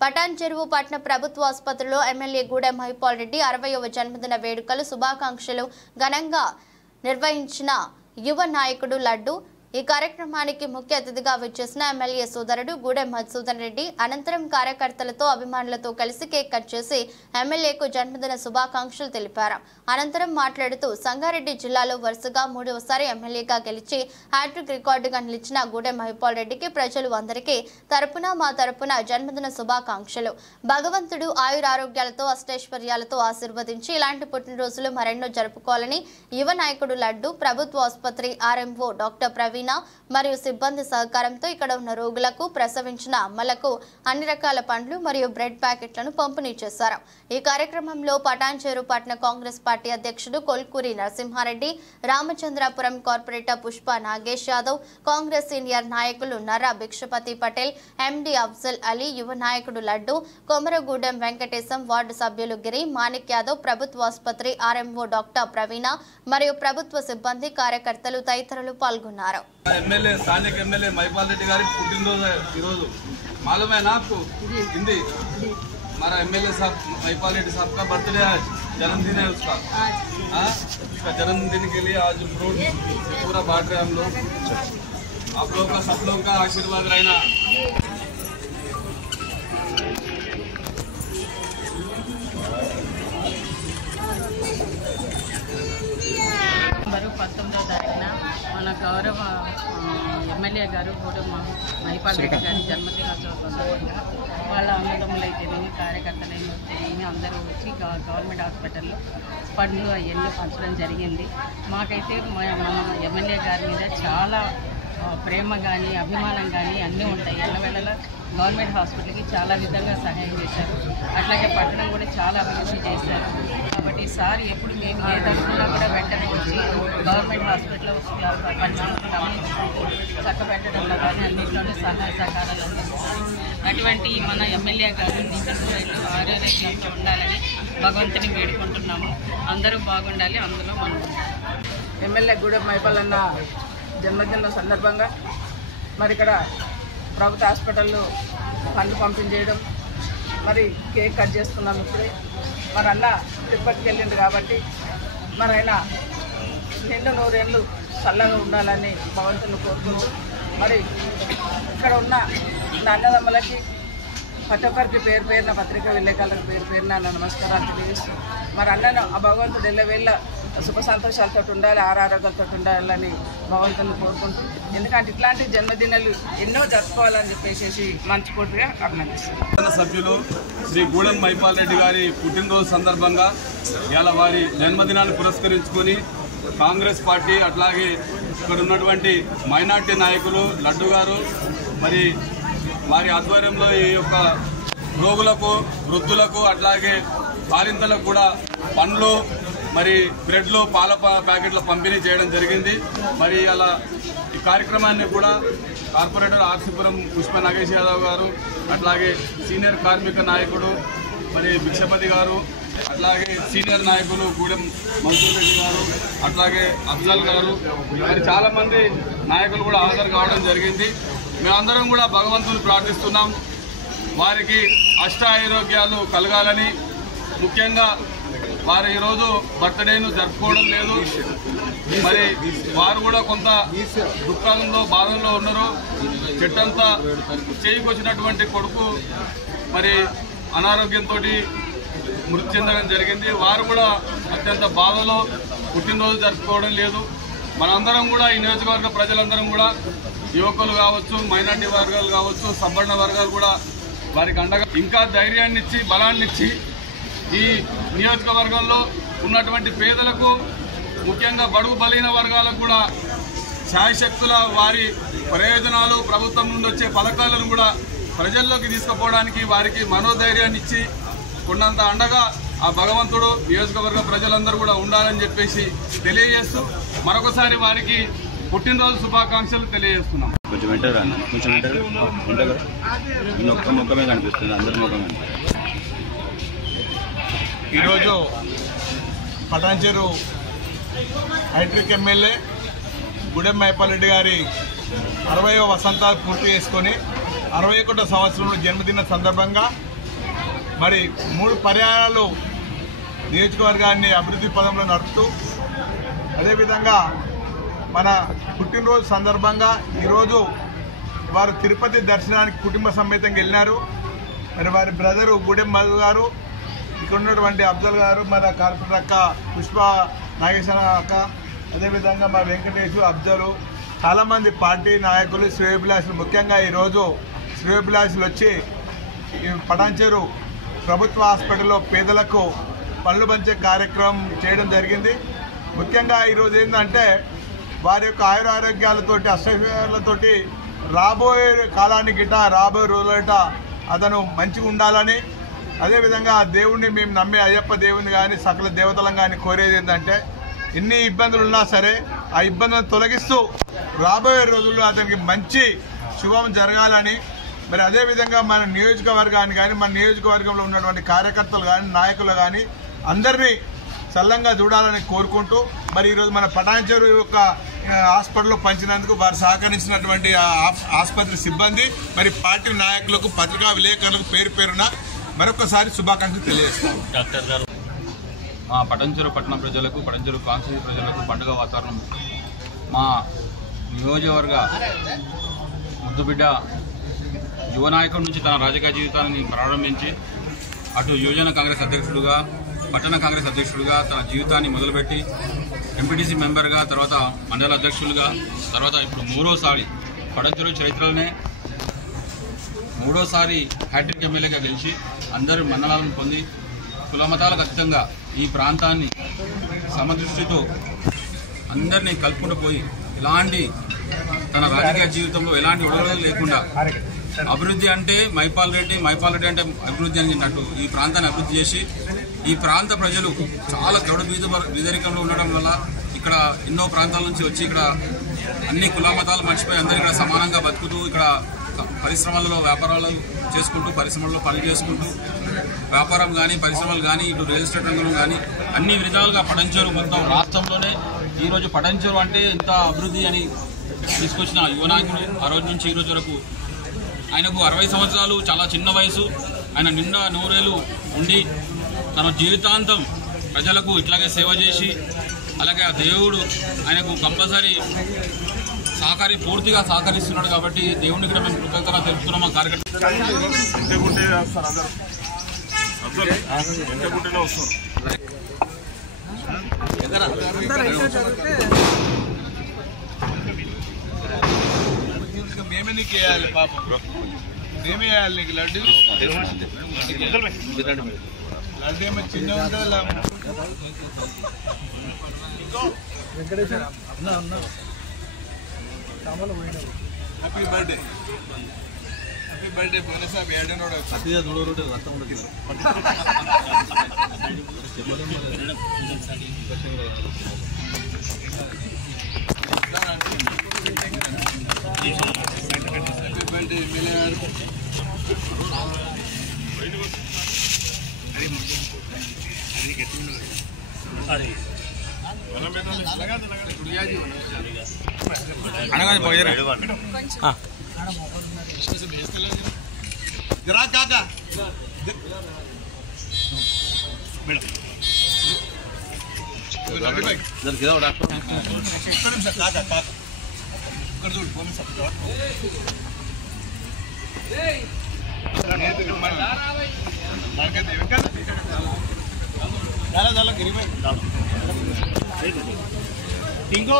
పటాన్ చెరువు పట్టణ ప్రభుత్వ ఆసుపత్రిలో ఎమ్మెల్యే గూడెం మహిపాల్ రెడ్డి 60వ జన్మదిన వేడుకలు శుభాకాంక్షలు ఘనంగా నిర్వహించిన యువ నాయకుడు లడ్డు ఈ కార్యక్రమానికి ముఖ్య అతిథిగా విచ్చేసిన ఎమ్మెల్యే సోదరుడు గూడెం మధుసూదన్ రెడ్డి అనంతరం కార్యకర్తలతో అభిమానులతో కలిసి కేక్ కట్ చేసి ఎమ్మెల్యేకు జన్మదిన శుభాకాంక్షలు తెలిపారు. అనంతరం మాట్లాడుతూ సంగారెడ్డి జిల్లాలో వరుసగా 3వసారి ఎమ్మెల్యేగా గెలిచి హ్యాట్రిక్ రికార్డుగా నిలిచిన గూడెం మహిపాల్ రెడ్డికి ప్రజలు అందరికీ మా తరపున జన్మదిన శుభాకాంక్షలు. భగవంతుడు ఆయురారోగ్యాలతో అష్టైశ్వర్యాలతో ఆశీర్వదించి ఇలాంటి పుట్టినరోజులు మరెన్నో జరుపుకోవాలని యువ నాయకుడు లడ్డు ప్రభుత్వ ఆసుపత్రి ఆర్ఎంఓ డాక్టర్ ప్రవీణ మరియు సిబ్బంది సహకారంతో ఇక్కడ ఉన్న రోగులకు ప్రసవించిన అమ్మలకు అన్ని రకాల పండ్లు మరియు బ్రెడ్ ప్యాకెట్లను పంపిణీ చేశారు. ఈ కార్యక్రమంలో పటాన్ చెరువు పట్టణ కాంగ్రెస్ పార్టీ అధ్యక్షుడు కొల్కూరి నరసింహారెడ్డి, రామచంద్రాపురం కార్పొరేటర్ పుష్ప నాగేష్ యాదవ్, కాంగ్రెస్ సీనియర్ నాయకులు నర్రా భిక్షపతి పటేల్, ఎండి అఫ్జల్ అలీ, యువ నాయకుడు లడ్డు, కొమరగూడెం వెంకటేశం, వార్డు సభ్యులు గిరి, మాణిక్ యాదవ్, ప్రభుత్వ ఆసుపత్రి ఆర్ఎంఓ డాక్టర్ ప్రవీణ మరియు ప్రభుత్వ సిబ్బంది కార్యకర్తలు తదితరులు పాల్గొన్నారు. एमएलए स्थानिक एमएलए महिपाल रेड्डी गारी पुट्टिनरोजु मालूम है ना आपको? हिंदी हमारा एमएलए साहब महिपाल रेड्डी साहब का बर्थडे आज जन्मदिन है उसका जन्मदिन के लिए आज फ्रूट पूरा बांट रहे हम लोग। आप लोग का सब लोग का आशीर्वाद रहना। మన గౌరవ ఎమ్మెల్యే గారు గూడెం మహిపాల్ రెడ్డి గారి జన్మదినోత్సవ సందర్భంగా వాళ్ళ అన్నదమ్ములైతేనేమి కార్యకర్తలైతేనేమి అందరూ వచ్చి గవర్నమెంట్ హాస్పిటల్లో పండ్లు అవన్నీ పంచడం జరిగింది. మాకైతే మన ఎమ్మెల్యే గారి మీద చాలా ప్రేమ కానీ అభిమానం కానీ అన్నీ ఉంటాయి. ఎల్లవేళలా గవర్నమెంట్ హాస్పిటల్కి చాలా విధంగా సహాయం చేశారు. అట్లాగే పట్టణం కూడా చాలా అభివృద్ధి చేశారు. కాబట్టి సార్ ఎప్పుడు మేము ఏ తరఫున కూడా వెంటనే వచ్చి గవర్నమెంట్ హాస్పిటల్లో పరిస్థితులు గమనించుకుంటూ చక్కబెట్టడంలో కానీ అన్నింటిలోనే సహాయ సహకారాలు అందిస్తారు. అటువంటి మన ఎమ్మెల్యే గారు నిజంగా ఆరోగ్యంతో ఉండాలని భగవంతుని వేడుకుంటున్నాము. అందరూ బాగుండాలి. అందులో మనం ఎమ్మెల్యే గూడెం మహిపాల్ అన్న జన్మదినం సందర్భంగా మరి ఇక్కడ ప్రభుత్వ హాస్పిటల్లో పండ్లు పంపిణీ చేయడం, మరి కేక్ కట్ చేసుకున్నాం. ఇప్పుడే మరి అన్న తిరుపతికి వెళ్ళిండు కాబట్టి మరి ఆయన నిండు 100 ఏళ్ళు చల్లగా ఉండాలని భగవంతుని కోరుకుంటూ మరి ఇక్కడ ఉన్న అన్నదమ్ములకి ప్రతి ఒక్కరికి పేరు పేరున పత్రికా విలేకరులకు పేరు పేరున నమస్కారాలు తెలియజేస్తూ మరి అన్నను ఆ భగవంతుడు ఎల్లవేళ్ళ సుఖ సంతోషాలతో ఉండాలి, ఆరోగ్యాలతో ఉండాలని భగవంతుని కోరుకుంటూ, ఎందుకంటే ఇట్లాంటి జన్మదినాలు ఎన్నో జరుపుకోవాలని చెప్పేసి మనస్ఫూర్తిగా అభినందిస్తాను. సభ్యులు శ్రీ గూడెం మహిపాల్ రెడ్డి గారి పుట్టినరోజు సందర్భంగా ఇలా వారి జన్మదినాన్ని పురస్కరించుకొని కాంగ్రెస్ పార్టీ అట్లాగే ఇక్కడ ఉన్నటువంటి మైనార్టీ నాయకులు లడ్డు గారు మరి వారి ఆధ్వర్యంలో ఈ యొక్క రోగులకు, వృద్ధులకు అట్లాగే బాలింతలకు కూడా పండ్లు మరి బ్రెడ్లు, పాల ప్యాకెట్ల పంపిణీ చేయడం జరిగింది. మరి అలా ఈ కార్యక్రమాన్ని కూడా కార్పొరేటర్ ఆర్సీపురం పుష్ప నాగేష్ యాదవ్ గారు, అట్లాగే సీనియర్ కార్మిక నాయకుడు మరి భిక్షపతి గారు, అట్లాగే సీనియర్ నాయకులు గూడెం మధుసూదన్ రెడ్డి గారు, అట్లాగే అఫ్జల్ గారు, మరి చాలామంది నాయకులు కూడా హాజరు కావడం జరిగింది. మేమందరం కూడా భగవంతుని ప్రార్థిస్తున్నాం వారికి అష్టారోగ్యాలు కలగాలని. ముఖ్యంగా వారు ఈరోజు బర్త్డేను జరుపుకోవడం లేదు. మరి వారు కూడా కొంత దుఃఖంలో బాధల్లో ఉన్నారు. చెట్టంతా చేయికొచ్చినటువంటి కొడుకు మరి అనారోగ్యంతో మృతి చెందడం జరిగింది. వారు కూడా అత్యంత బాధలో పుట్టినరోజు జరుపుకోవడం లేదు. మనందరం కూడా ఈ నియోజకవర్గ ప్రజలందరం కూడా యువకులు కావచ్చు, మైనార్టీ వర్గాలు కావచ్చు, సబ్బండ వర్గాలు కూడా వారికి అండగా ఇంకా ధైర్యాన్ని ఇచ్చి బలాన్ని ఇచ్చి ఈ నియోజకవర్గంలో ఉన్నటువంటి పేదలకు, ముఖ్యంగా బడుగు బలహీన వర్గాలకు కూడా ఛాయశక్తుల వారి ప్రయోజనాలు, ప్రభుత్వం నుండి వచ్చే పథకాలను కూడా ప్రజల్లోకి తీసుకుపోవడానికి వారికి మనోధైర్యాన్ని ఇచ్చి కొండంత అండగా ఆ భగవంతుడు నియోజకవర్గ ప్రజలందరూ కూడా ఉండాలని చెప్పేసి తెలియజేస్తూ మరొకసారి వారికి పుట్టినరోజు శుభాకాంక్షలు తెలియజేస్తున్నాం. కొంచెం వింటారా అన్న? కొంచెం వింటారు ఉంటారు కదా, ఒక్క ముఖమే కనిపిస్తుంది, అందరి ముఖమే. ఈరోజు పటాన్ చెరువు హ్యాట్రిక్ ఎమ్మెల్యే గూడెం మహిపాల్ రెడ్డి గారి 60వ వసంతాలు పూర్తి చేసుకొని 61వ సంవత్సరంలో జన్మదిన సందర్భంగా మరి 3 పర్యాయాలు నియోజకవర్గాన్ని అభివృద్ధి పదంలో నడుపుతూ అదేవిధంగా మన పుట్టినరోజు సందర్భంగా ఈరోజు వారు తిరుపతి దర్శనానికి కుటుంబ సమేతంగా వెళ్ళినారు. మరి వారి బ్రదరు గూడెం మధు గారు, ఇక్కడ ఉన్నటువంటి అఫ్జల్ గారు, మన కార్పొరేటర్ అక్క పుష్ప నాగేశ్వర అక్క, అదేవిధంగా మా వెంకటేష్, అఫ్జలు, చాలామంది పార్టీ నాయకులు, శ్రేయోభిలాషులు, ముఖ్యంగా ఈరోజు శ్రేయోభిలాషులు వచ్చి ఈ పటాన్చెరు ప్రభుత్వ హాస్పిటల్లో పేదలకు పళ్ళు పంచే కార్యక్రమం చేయడం జరిగింది. ముఖ్యంగా ఈరోజు ఏంటంటే వారి యొక్క ఆయురారోగ్యాలతోటి అష్టైశ్వర్యాలతోటి రాబోయే కాలానికి గిట్ట రాబోయే రోజులట అతను మంచిగా ఉండాలని, అదేవిధంగా ఆ దేవుణ్ణి మేము నమ్మే అయ్యప్ప దేవుని కానీ సకల దేవతలను కానీ కోరేది ఏంటంటే ఎన్ని ఇబ్బందులు ఉన్నా సరే ఆ ఇబ్బందులను తొలగిస్తూ రాబోయే రోజుల్లో అతనికి మంచి శుభం జరగాలని, మరి అదేవిధంగా మన నియోజకవర్గాన్ని కానీ మన నియోజకవర్గంలో ఉన్నటువంటి కార్యకర్తలు కానీ నాయకులు కానీ అందరినీ చల్లంగా చూడాలని కోరుకుంటూ మరి ఈరోజు మన పటాన్చెరు యొక్క హాస్పిటల్లో పంచినందుకు వారు సహకరించినటువంటి ఆసుపత్రి సిబ్బంది, మరి పార్టీ నాయకులకు, పత్రికా విలేకరులకు పేరు పేరున మరొకసారి శుభాకాంక్షలు తెలియజేస్తాం. డాక్టర్ గారు పటాన్చెరు పట్టణ ప్రజలకు, పటాన్చెరు కాన్స్టిట్యూన్సీ ప్రజలకు పండుగ వాతావరణం. మా నియోజకవర్గ ముద్దుబిడ్డ యువ నాయకుడి నుంచి తన రాజకీయ జీవితాన్ని ప్రారంభించి అటు యువజన కాంగ్రెస్ అధ్యక్షుడుగా, పట్టణ కాంగ్రెస్ అధ్యక్షుడిగా తన జీవితాన్ని మొదలుపెట్టి ఎంపీటీసీ మెంబర్గా, తర్వాత మండల అధ్యక్షులుగా, తర్వాత ఇప్పుడు 3వసారి పటాన్చెరు చరిత్రలోనే 3వసారి హ్యాట్రిక్ ఎమ్మెల్యేగా గెలిచి అందరి మన్ననలను పొంది కులమతాలకు అతీతంగా ఈ ప్రాంతాన్ని సమదృష్టితో అందరినీ కలుపుకుంటూ పోయి ఎలాంటి తన రాజకీయ జీవితంలో ఎలాంటి ఒడగడలు లేకుండా అభివృద్ధి అంటే మైపాల్ రెడ్డి అంటే అభివృద్ధి అన్నట్టు ఈ ప్రాంతాన్ని అభివృద్ధి చేసి ఈ ప్రాంత ప్రజలు చాలా క్రౌడ బీదరికంలో ఉండడం వల్ల ఇక్కడ ఎన్నో ప్రాంతాల నుంచి వచ్చి ఇక్కడ అన్ని కులమతాలు మర్చిపోయి అందరూ ఇక్కడ సమానంగా బతుకుతూ ఇక్కడ పరిశ్రమలలో వ్యాపారాలు చేసుకుంటూ పరిశ్రమల్లో పని చేసుకుంటూ వ్యాపారం కానీ పరిశ్రమలు కానీ ఇటు రియల్ ఎస్టేట్ రంగంలో కానీ అన్ని విధాలుగా పటాన్చెరు మొత్తం రాష్ట్రంలోనే ఈరోజు పటాన్చెరు అంటే ఇంత అభివృద్ధి అని తీసుకొచ్చిన యువ నాయకుడు ఆ రోజు నుంచి ఈ రోజు వరకు ఆయనకు 60 సంవత్సరాలు చాలా చిన్న వయసు. ఆయన నిండా 100 ఏళ్ళు ఉండి తన జీవితాంతం ప్రజలకు ఇట్లాగే సేవ చేసి అలాగే ఆ దేవుడు ఆయనకు కంపల్సరీ పూర్తిగా సహకరిస్తున్నాడు కాబట్టి దేవుడికి కూడా మేము కృతజ్ఞతలు తెలుపుతున్నాం. మా కార్యకర్తలు మేమే నీకు వేయాలి పాపం, మేమే వేయాలి నీకు లడ్డు. లడ్డు ఏమో చిన్న ఉంటుందా? హ్యాపీ బర్త్డే, హ్యాపీ బర్త్డే బోనస్ సాబ్ ఏడనోడు సత్య దూడరోడు రత్తం ఉండదు. హ్యాపీ బర్త్డే ఎమ్మెల్యే గారు. जरा काका टिंको